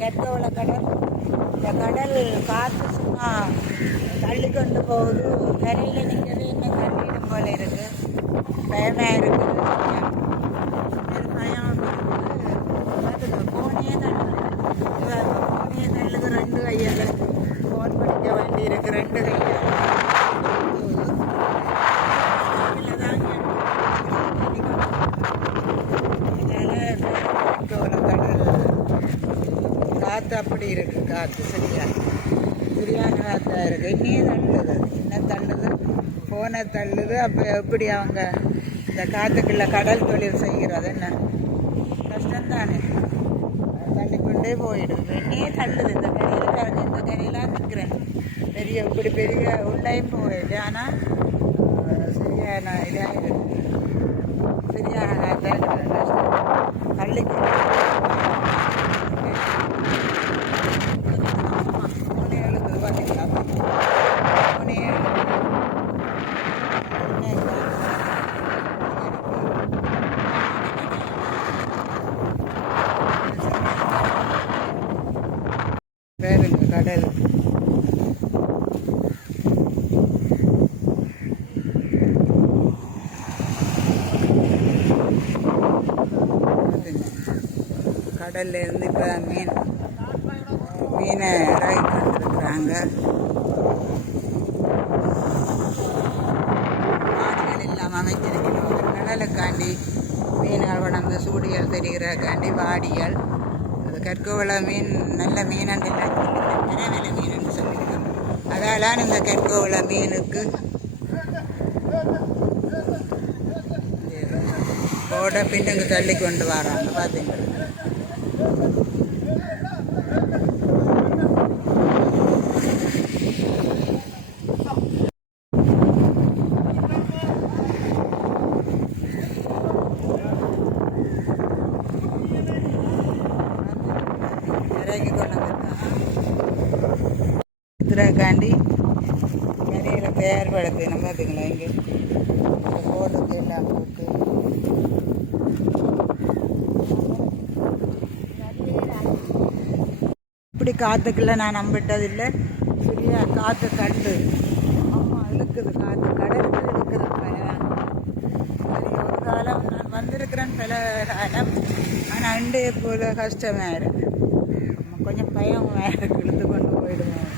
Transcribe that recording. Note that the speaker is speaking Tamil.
கற்கவள கடல். இந்த கடல் காற்று சும்மா தள்ளி கொண்டு போகுது. கரையில் நிற்கிறது இன்னும் தள்ளிடும் போல இருக்கு. பயமாக இருக்குது. ஒரு பயம் இருக்குது. போனே தள்ளுது ரெண்டு கையால். ஃபோன் படிக்க வேண்டி இருக்கு ரெண்டு கையால். காற்று அப்படி இருக்கு. காற்று சரியான காற்றா இருக்கு. இன்னும் தள்ளுது, இன்னும் தள்ளுது, ஃபோனை தள்ளுது. அப்போ எப்படி அவங்க இந்த காற்றுக்குள்ள கடல் தொழில் செய்கிறது? என்ன கஷ்டம்தானே. தள்ளிக்கொண்டே போயிடுது. இன்னும் தள்ளுது. இந்த கரையிலாம் நிற்கிறேன். இப்படி பெரிய உள்ளையும் போயிடுது. ஆனால் சரியான இதாக இருக்கு. சரியான காற்றா இருக்குது. கஷ்டம் தள்ளிக்கொண்டு பேருங்க கடல். கடல்ல இருந்து இப்போ மீனை இறக்கி கொண்டிருக்கிறாங்க. வாடிகள் இல்லாமல் அமைச்சிருக்கணும். ஒரு கடலுக்காண்டி மீன்கள் கொண்டாந்து சூடிகள் தெரிகிறக்காண்டி வாடிகள். அது கற்கோவள மீன் நல்ல மீனண்டு விலை மீன் சொல்லியிருக்கோம். அதாலான் இந்த கற்கோவள மீனுக்கு போட பின்னுக்கு தள்ளி கொண்டு வராங்க. பார்த்தீங்களா? இறக்கி கொண்டு வந்துருக்காண்டி நிறைய தயார் படுத்தணும். பார்த்தீங்களா? இங்கே போட்டுக்கு எல்லாம் போட்டு இப்படி காற்றுக்குள்ள நான் நம்பிட்டதில்லை. சரியா காற்று தண்டு ஆமாம் இழுக்குது. காற்று கடலுக்கு இழுக்குது. சரி, ஒரு காலம் நான் வந்திருக்கிறேன் பல காலம். ஆனால் அண்டே போல கஷ்டமாக இருக்கு. கொஞ்சம் பயம் வேறு இழுத்து கொண்டு போயிடுவோம்.